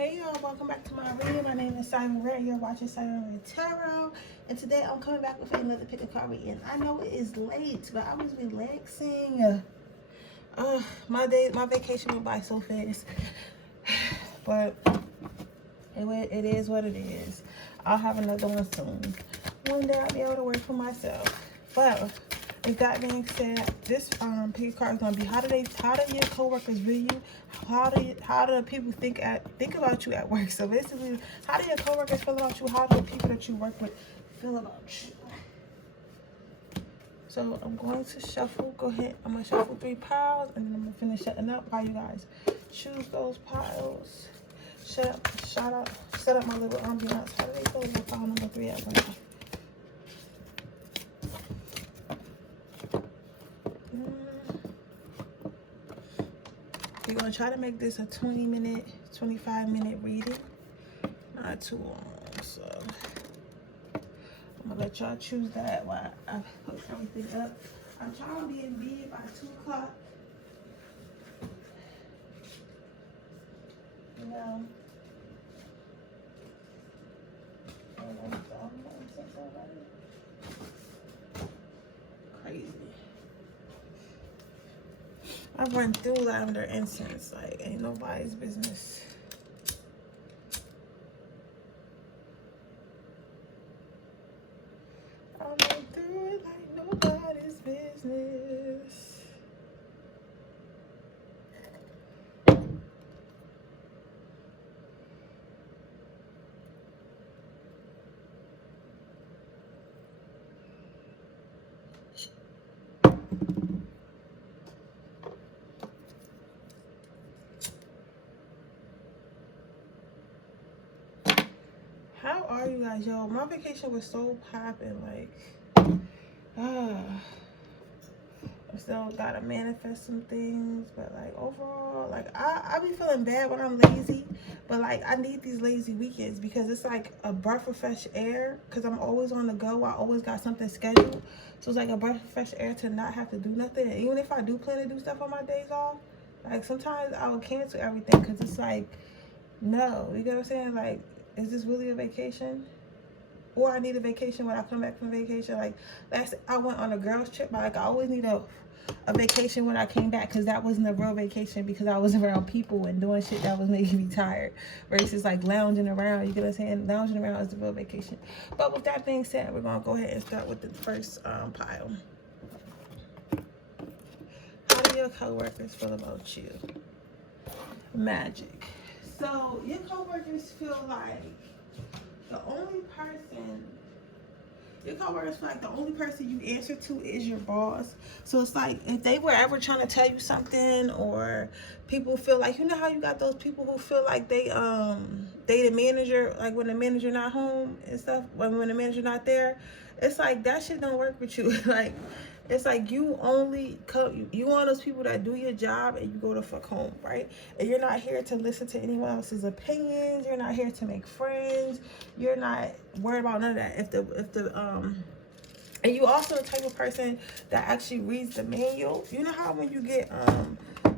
Hey y'all, welcome back to my reading. My name is Simon Red. You're watching Simon Red Tarot. And today I'm coming back with another pick a card reading. I know it is late, but I was relaxing. My vacation went by so fast. But it is what it is. I'll have another one soon. One day I'll be able to work for myself. But with that being said, this pick a card is gonna be how do your coworkers view you? How do people think about you at work? So basically, how do your coworkers feel about you? How do the people that you work with feel about you? So I'm going to shuffle. Go ahead. I'm gonna shuffle 3 piles, and then I'm gonna finish setting up while you guys choose those piles. Set up my little ambiance. How do they feel about pile number 3 at right now? We're going to try to make this a 20-minute, 25-minute reading. Not too long. So I'm going to let y'all choose that while I hook everything up. I'm trying to be in bed by 2 o'clock. You know. Crazy. I went through lavender incense like ain't nobody's business. I went through it like nobody's business. How are you guys, yo? My vacation was so popping, like, I still gotta manifest some things, but like overall, like I be feeling bad when I'm lazy, but like I need these lazy weekends because it's like a breath of fresh air. Because I'm always on the go, I always got something scheduled, so it's like a breath of fresh air to not have to do nothing. And even if I do plan to do stuff on my days off, like sometimes I will cancel everything because it's like, no, you get what I'm saying? Like, is this really a vacation? Or I need a vacation when I come back from vacation. Like I went on a girls trip, but like I always need a vacation when I came back, because that wasn't a real vacation, because I was around people and doing shit that was making me tired versus like lounging around. You get what I'm saying? Lounging around is the real vacation. But with that being said, we're gonna go ahead and start with the first pile. How do your coworkers feel about you? Magic. So your coworkers feel like the only person, your coworkers feel like the only person you answer to is your boss. So it's like if they were ever trying to tell you something, or people feel like, you know how you got those people who feel like they the manager, like when the manager not home and stuff, when the manager not there, it's like that shit don't work with you. Like it's like you only you one of those people that do your job and you go the fuck home, right? And you're not here to listen to anyone else's opinions. You're not here to make friends. You're not worried about none of that. And you also the type of person that actually reads the manual. You know how when you get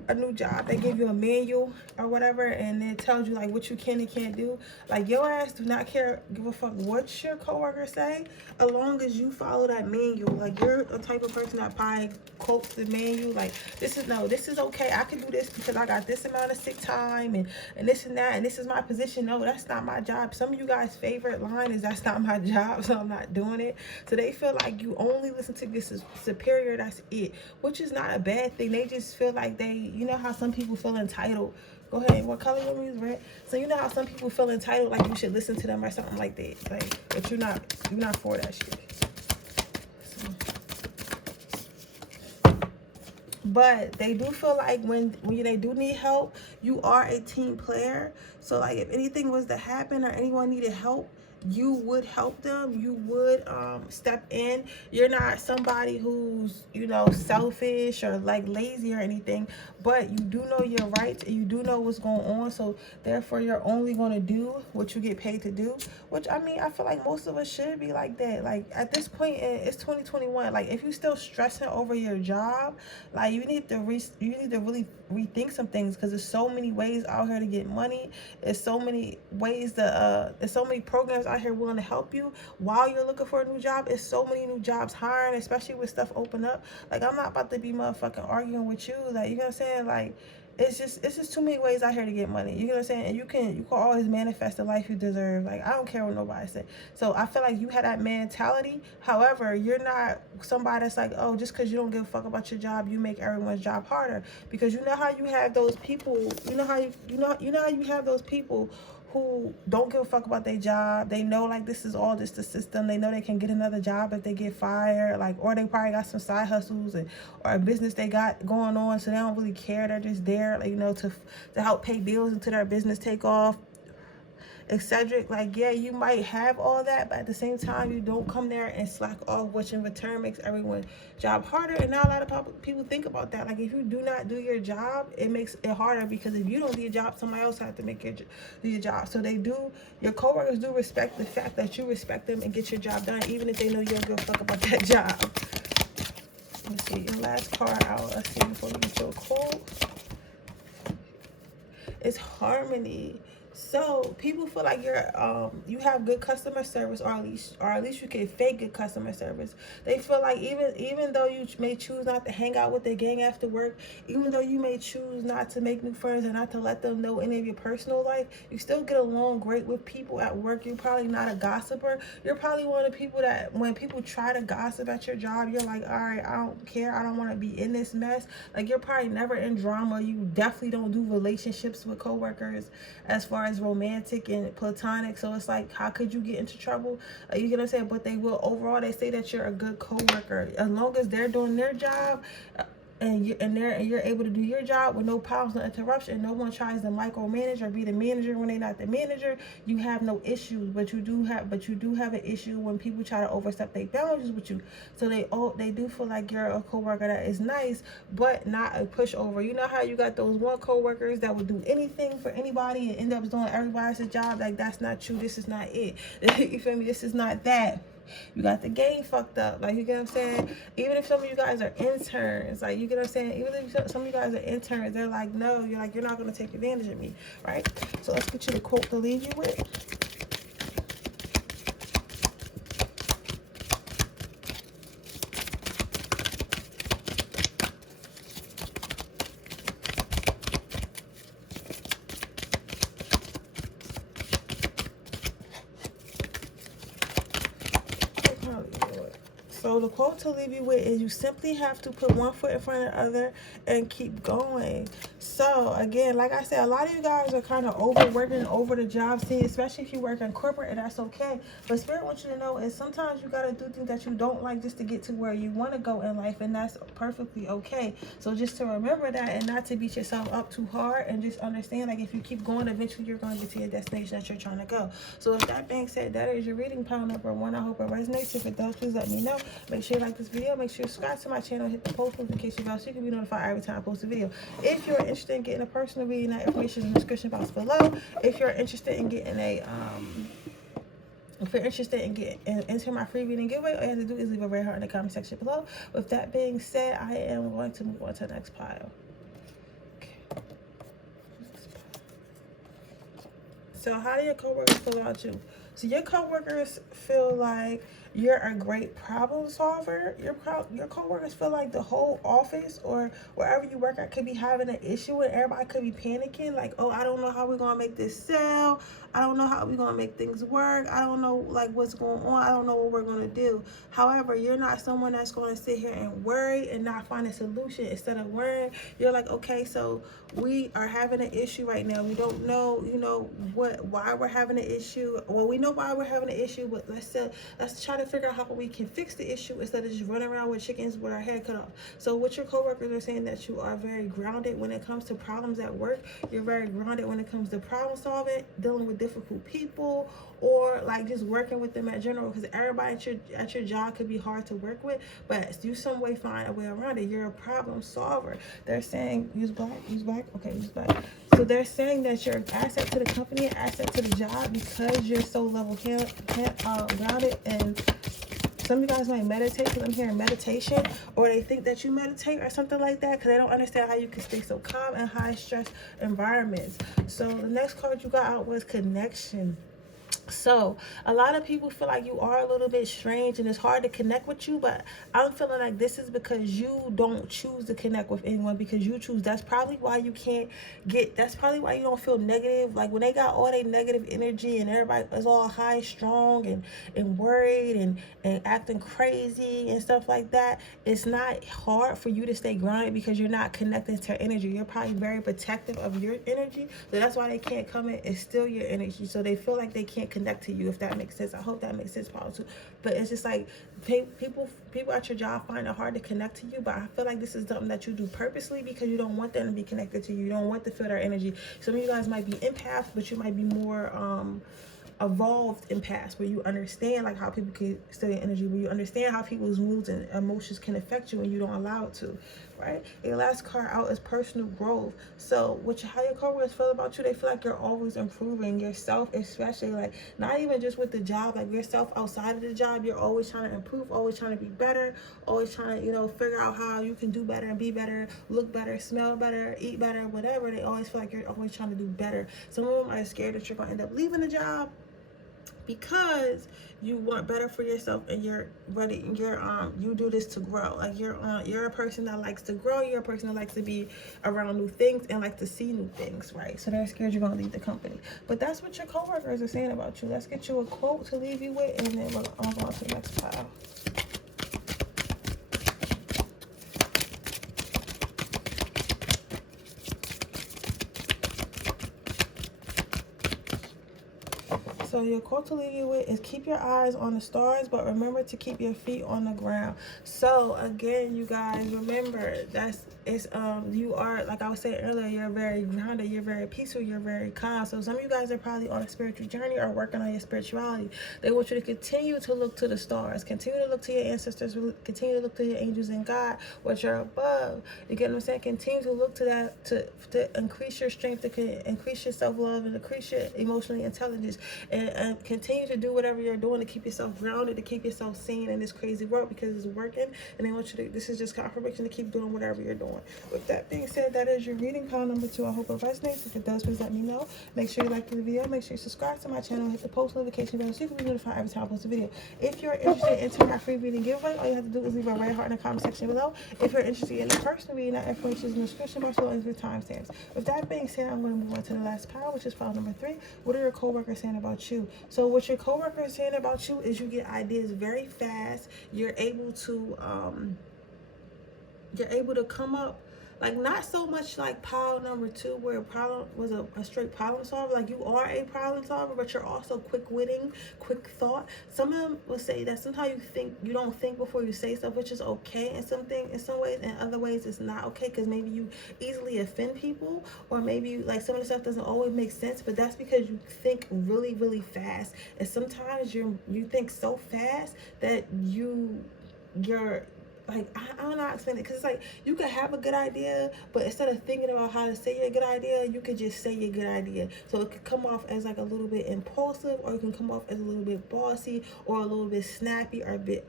a new job, they give you a manual or whatever, and it tells you like what you can and can't do. Like your ass do not give a fuck what your coworkers say, as long as you follow that manual. Like you're a type of person that probably quotes the manual, like this is okay, I can do this because I got this amount of sick time and this and that, and this is my position. No, that's not my job. Some of you guys' favorite line is that's not my job, so I'm not doing it. So they feel like you only listen to this superior, that's it, which is not a bad thing. They just feel like you know how some people feel entitled. Go ahead. What color you use? Red. So you know how some people feel entitled, like you should listen to them or something like that. Like, but you're not for that shit. So. But they do feel like when they do need help, you are a team player. So like if anything was to happen or anyone needed help, you would help them. You would step in. You're not somebody who's, you know, selfish or like lazy or anything, but you do know your rights and you do know what's going on. So therefore you're only going to do what you get paid to do, which I mean, I feel like most of us should be like that. Like at this point, it's 2021. Like if you're still stressing over your job, like you need to really rethink some things, because there's so many ways out here to get money. There's so many ways to there's so many programs out here willing to help you while you're looking for a new job. It's so many new jobs hiring, especially with stuff open up. Like, I'm not about to be motherfucking arguing with you, like, you know what I'm saying? Like, it's just too many ways out here to get money. You know what I'm saying? And you can always manifest the life you deserve. Like, I don't care what nobody say. So I feel like you had that mentality. However, you're not somebody that's like, oh, just because you don't give a fuck about your job, you make everyone's job harder. Because you know how you have those people. You know how you have those people who don't give a fuck about their job. They know, like, this is all just the system. They know they can get another job if they get fired, like, or they probably got some side hustles or a business they got going on, so they don't really care. They're just there, like, you know, to help pay bills until their business take off, etc. Like, yeah, you might have all that, but at the same time, you don't come there and slack off, which in return makes everyone's job harder. And not a lot of people think about that. Like, if you do not do your job, it makes it harder, because if you don't do your job, somebody else has to do your job. So your coworkers do respect the fact that you respect them and get your job done, even if they know you don't give a fuck about that job. Let's see, your last card out. Let's see before we get to a quote. It's harmony. So people feel like you have good customer service, or at least you can fake good customer service. They feel like even though you may choose not to hang out with the gang after work, even though you may choose not to make new friends and not to let them know any of your personal life, you still get along great with people at work. You're probably not a gossiper. You're probably one of the people that when people try to gossip at your job, you're like, all right, I don't care. I don't want to be in this mess. Like, you're probably never in drama. You definitely don't do relationships with coworkers as far as romantic and platonic. So it's like, how could you get into trouble? You get what I'm saying? But they will, overall, they say that you're a good coworker as long as they're doing their job, and you're able to do your job with no problems, no interruption. No one tries to micromanage or be the manager when they're not the manager. You have no issues, but you do have an issue when people try to overstep their boundaries with you. So they do feel like you're a coworker that is nice, but not a pushover. You know how you got those one coworkers that would do anything for anybody and end up doing everybody's job? Like, that's not you. This is not it. You feel me? This is not that. You got the game fucked up. Like, you get what I'm saying? Even if some of you guys are interns, like, you get what I'm saying? Even if some of you guys are interns, they're like, no, you're like, you're not going to take advantage of me, right? So let's get you the quote to leave you with. So the quote to leave you with is, you simply have to put one foot in front of the other and keep going. So again, like I said, a lot of you guys are kind of overworking over the job scene, especially if you work in corporate, and that's okay. But Spirit wants you to know is sometimes you got to do things that you don't like just to get to where you want to go in life, and that's perfectly okay. So just to remember that, and not to beat yourself up too hard, and just understand, like, if you keep going, eventually you're going to get to your destination that you're trying to go. So with that being said, that is your reading pile number 1. I hope it resonates. If it does, please let me know. Make sure you like this video. Make sure you subscribe to my channel. Hit the post notification bell so you can be notified every time I post a video. If you're interested in getting a personal reading, that information is in the description box below. If you're interested in getting enter my free reading giveaway, all you have to do is leave a red heart in the comment section below. With that being said, I am going to move on to the next pile. Okay. So how do your coworkers feel about you? So your coworkers feel like you're a great problem solver. Your coworkers feel like the whole office or wherever you work at could be having an issue, and everybody could be panicking. Like, oh, I don't know how we're gonna make this sell. I don't know how we're gonna make things work. I don't know, like, what's going on. I don't know what we're gonna do. However, you're not someone that's gonna sit here and worry and not find a solution. Instead of worrying, you're like, okay, so we are having an issue right now. We don't know, why we're having an issue. Well, we know why we're having an issue, but let's try to figure out how we can fix the issue instead of just running around with chickens with our head cut off. So what your coworkers are saying, that you are very grounded when it comes to problems at work. You're very grounded when it comes to problem solving, dealing with difficult people, or like just working with them in general, because everybody at your job could be hard to work with, but you some way find a way around it. You're a problem solver. They're saying, use black, okay, use black. So they're saying that you're an asset to the company, an asset to the job, because you're so level grounded and Some of you guys might meditate because I'm hearing meditation, or they think that you meditate or something like that because they don't understand how you can stay so calm in high stress environments. So the next card you got out was connection. So a lot of people feel like you are a little bit strange and it's hard to connect with you, but I'm feeling like this is because you don't choose to connect with anyone because you choose. That's probably why you can't get, that's probably why you don't feel negative. Like when they got all their negative energy and everybody is all high strong and worried and acting crazy and stuff like that, it's not hard for you to stay grounded because you're not connected to energy. You're probably very protective of your energy, so that's why they can't come in and steal your energy. So they feel like they can't connect to you, if that makes sense. I hope that makes sense, Paul, too. But it's just like people at your job find it hard to connect to you, but I feel like this is something that you do purposely because you don't want them to be connected to you. You don't want to feel their energy. Some of you guys might be empaths, but you might be more evolved empaths, where you understand like how people can steal your energy, where you understand how people's moods and emotions can affect you and you don't allow it to, right? Your last card out is personal growth. So how your coworkers feel about you, they feel like you're always improving yourself, especially like not even just with the job, like yourself outside of the job. You're always trying to improve, always trying to be better, always trying to, you know, figure out how you can do better and be better, look better, smell better, eat better, whatever. They always feel like you're always trying to do better. Some of them are scared that you're going to end up leaving the job because you want better for yourself and you're ready. You do this to grow. Like you're a person that likes to grow. You're a person that likes to be around new things and like to see new things, right? So they're scared you're gonna leave the company. But that's what your coworkers are saying about you. Let's get you a quote to leave you with, and then we'll go on to the next pile. So your quote to leave you with is keep your eyes on the stars, but remember to keep your feet on the ground. So again, you guys, remember you are, like I was saying earlier, you're very grounded, you're very peaceful, you're very calm. So some of you guys are probably on a spiritual journey or working on your spirituality. They want you to continue to look to the stars, continue to look to your ancestors, continue to look to your angels and God, which are above. You get what I'm saying? Continue to look to that to increase your strength, to increase your self-love, and increase your emotional intelligence. And continue to do whatever you're doing to keep yourself grounded, to keep yourself seen in this crazy world, because it's working. And they want you to, this is just confirmation to keep doing whatever you're doing. With that being said, that is your reading, pile number 2. I hope it resonates. If it does, please let me know. Make sure you like the video. Make sure you subscribe to my channel. Hit the post notification bell so you can be notified every time I post a video. If you're interested in entering my free reading giveaway, all you have to do is leave a red heart in the comment section below. If you're interested in the personal reading, that information is in the description box below and with timestamps. With that being said, I'm going to move on to the last pile, which is pile number 3. What are your coworkers saying about you? So what your coworkers are saying about you is you get ideas very fast. You're able to come up, like not so much like pile number 2 where problem was a straight problem solver. Like you are a problem solver, but you're also quick-witting, quick thought. Some of them will say that sometimes you don't think before you say stuff, which is okay in some ways, and other ways it's not okay because maybe you easily offend people, or maybe like some of the stuff doesn't always make sense, but that's because you think really, really fast. And sometimes you think so fast that you're like, I don't know how to explain it, because it's like you could have a good idea, but instead of thinking about how to say your good idea, you could just say your good idea. So it could come off as like a little bit impulsive, or it can come off as a little bit bossy, or a little bit snappy, or a bit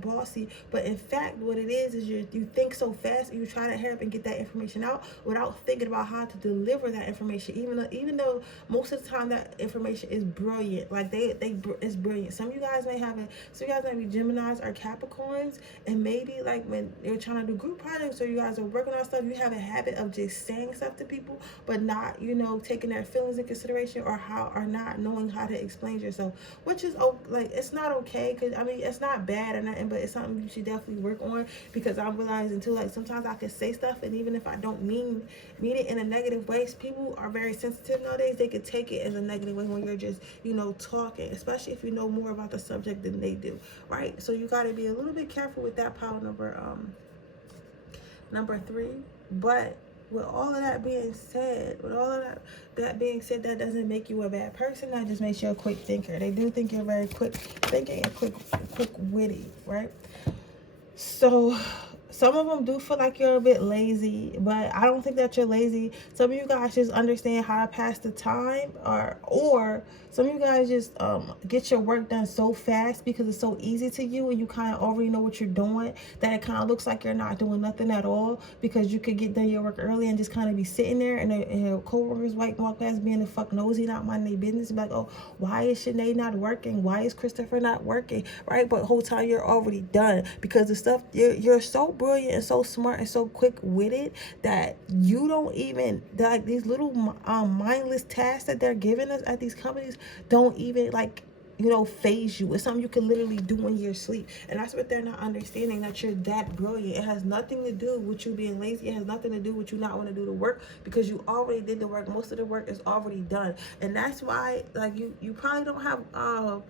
bossy. But in fact, what it is you think so fast, and you try to hurry up and get that information out without thinking about how to deliver that information. Even though most of the time that information is brilliant, like it's brilliant. Some of you guys might be Geminis or Capricorns, and maybe like when you're trying to do group projects or you guys are working on stuff, you have a habit of just saying stuff to people, but not, taking their feelings in consideration, or not knowing how to explain yourself, which is like, it's not okay, because I mean it's not bad or nothing, but it's something you should definitely work on. Because I'm realizing too, like sometimes I can say stuff, and even if I don't mean it in a negative way, people are very sensitive nowadays. They could take it as a negative way when you're just talking, especially if you know more about the subject than they do, right? So you got to be a little bit careful with that power number 3. But with all of that being said, that doesn't make you a bad person. That just makes you a quick thinker. They do think you're very quick thinking and quick witty, right? So some of them do feel like you're a bit lazy, but I don't think that you're lazy. Some of you guys just understand how to pass the time, or Some of you guys just get your work done so fast because it's so easy to you, and you kind of already know what you're doing, that it kind of looks like you're not doing nothing at all, because you could get done your work early and just kind of be sitting there, and your co-workers walk past being the fuck nosy, not minding their business, be like, oh, why is Shanae not working? Why is Christopher not working? Right? But the whole time you're already done, because the stuff, you're so brilliant and so smart and so quick-witted that you don't even, like, these little mindless tasks that they're giving us at these companies don't even, like, you know, phase you. It's something you can literally do in your sleep. And that's what they're not understanding, that you're that brilliant. It has nothing to do with you being lazy. It has nothing to do with you not want to do the work, because you already did the work. Most of the work is already done. And that's why, like, you probably don't have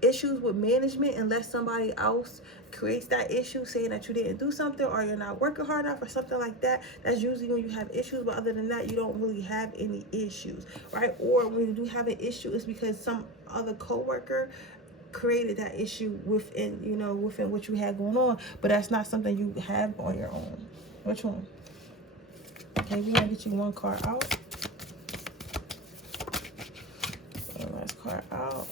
issues with management unless somebody else creates that issue, saying that you didn't do something, or you're not working hard enough, or something like that. That's usually when you have issues. But other than that, you don't really have any issues, right? Or when you do have an issue, it's because some other coworker created that issue within, you know, within what you had going on. But that's not something you have on your own. Which one? Okay, we're gonna get you one card out. And last card out.